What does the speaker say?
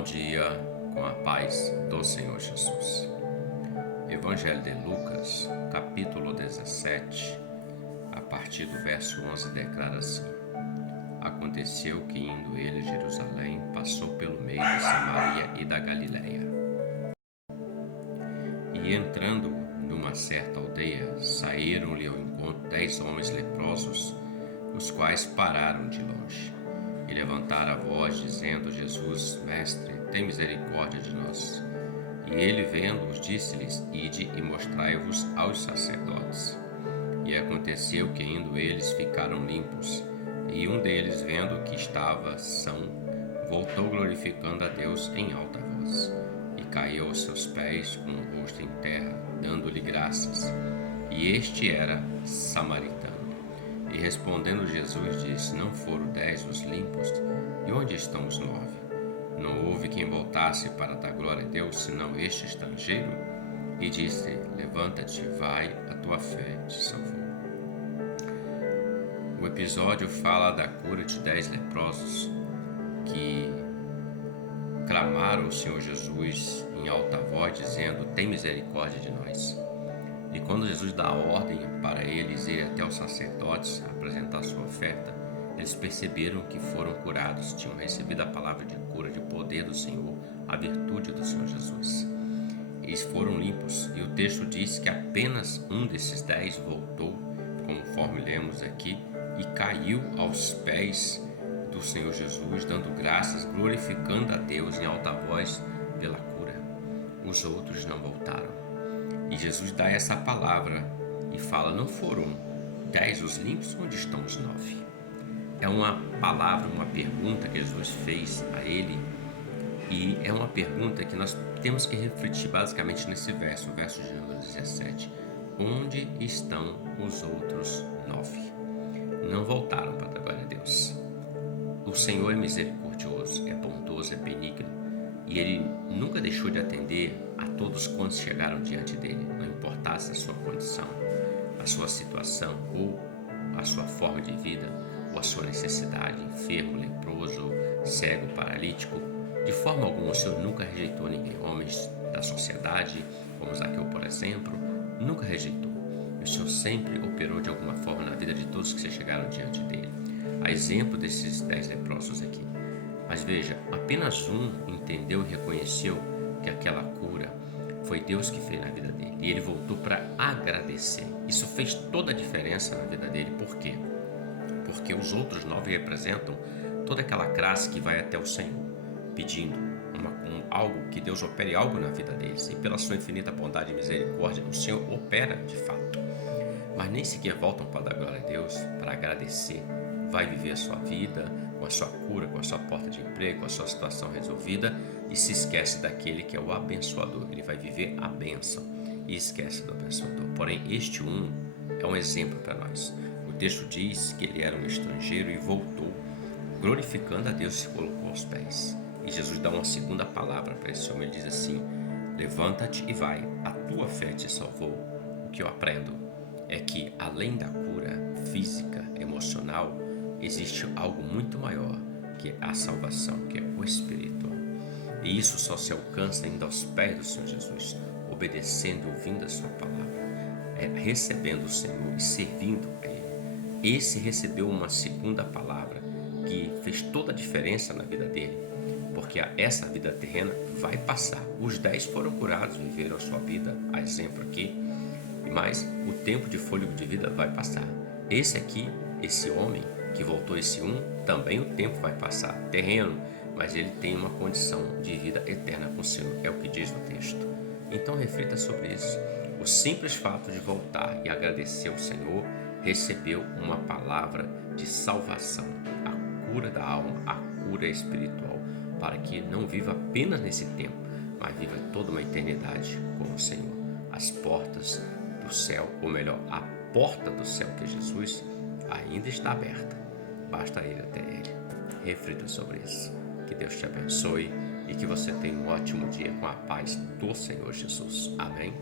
Bom dia, com a paz do Senhor Jesus. Evangelho de Lucas, capítulo 17, a partir do verso 11, declara assim: Aconteceu que, indo ele a Jerusalém, passou pelo meio de Samaria e da Galiléia. E entrando numa certa aldeia, saíram-lhe ao encontro 10 homens leprosos, os quais pararam de longe. E levantaram a voz, dizendo: Jesus, mestre, tem misericórdia de nós. E ele, vendo-os, disse-lhes: Ide e mostrai-vos aos sacerdotes. E aconteceu que, indo eles, ficaram limpos. E um deles, vendo que estava são, voltou glorificando a Deus em alta voz. E caiu aos seus pés com o rosto em terra, dando-lhe graças. E este era samaritano. E respondendo Jesus, disse: Não foram 10 os limpos? E onde estão os 9? Não houve quem voltasse para dar glória a Deus, senão este estrangeiro? E disse: Levanta-te, vai, a tua fé te salvou. O episódio fala da cura de 10 leprosos que clamaram ao Senhor Jesus em alta voz, dizendo: Tem misericórdia de nós. E quando Jesus dá a ordem para eles ir até os sacerdotes apresentar sua oferta, eles perceberam que foram curados, tinham recebido a palavra de cura, de poder do Senhor, a virtude do Senhor Jesus. Eles foram limpos, e o texto diz que apenas um desses 10 voltou, conforme lemos aqui, e caiu aos pés do Senhor Jesus, dando graças, glorificando a Deus em alta voz pela cura. Os outros não voltaram. E Jesus dá essa palavra e fala: Não foram 10 os limpos? Onde estão os 9? É uma palavra, uma pergunta que Jesus fez a ele, e é uma pergunta que nós temos que refletir basicamente nesse verso, o verso de número 17. Onde estão os outros 9? Não voltaram para dar glória a Deus. O Senhor é misericordioso, é bondoso, é benigno, e Ele nunca deixou de atender a todos quantos chegaram diante dele, não importasse a sua condição, a sua situação, ou a sua forma de vida, ou a sua necessidade, enfermo, leproso, cego, paralítico. De forma alguma o Senhor nunca rejeitou ninguém. Homens da sociedade, como Zaqueu, por exemplo, nunca rejeitou. E o Senhor sempre operou de alguma forma na vida de todos que se chegaram diante dele. A exemplo desses 10 leprosos aqui. Mas veja, apenas um entendeu e reconheceu que aquela cura foi Deus que fez na vida dele. E ele voltou para agradecer. Isso fez toda a diferença na vida dele. Por quê? Porque os outros 9 representam toda aquela classe que vai até o Senhor, pedindo algo, que Deus opere algo na vida deles. E pela sua infinita bondade e misericórdia, o Senhor opera de fato. Mas nem sequer voltam para dar glória a Deus, para agradecer. Vai viver a sua vida com a sua cura, com a sua porta de emprego, com a sua situação resolvida, e se esquece daquele que é o abençoador. Ele vai viver a bênção e esquece do abençoador. Porém, este um é um exemplo para nós. O texto diz que ele era um estrangeiro e voltou, glorificando a Deus, e se colocou aos pés. E Jesus dá uma segunda palavra para esse homem. Ele diz assim: Levanta-te e vai, a tua fé te salvou. O que eu aprendo é que, além da cura física, emocional, existe algo muito maior, que é a salvação, que é o espiritual. E isso só se alcança indo aos pés do Senhor Jesus, obedecendo e ouvindo a sua palavra, recebendo o Senhor e servindo a Ele. Esse recebeu uma segunda palavra que fez toda a diferença na vida dele, porque essa vida terrena vai passar. Os 10 foram curados, viveram a sua vida, a exemplo aqui, mas o tempo de fôlego de vida vai passar. Esse aqui, esse homem que voltou, esse um, também o tempo vai passar, terreno, mas ele tem uma condição de vida eterna com o Senhor, é o que diz no texto. Então reflita sobre isso. O simples fato de voltar e agradecer ao Senhor, recebeu uma palavra de salvação, a cura da alma, a cura espiritual, para que não viva apenas nesse tempo, mas viva toda uma eternidade com o Senhor. As portas do céu, ou melhor, a porta do céu, que é Jesus, ainda está aberta. Basta ir até Ele. Reflita sobre isso. Que Deus te abençoe e que você tenha um ótimo dia com a paz do Senhor Jesus. Amém?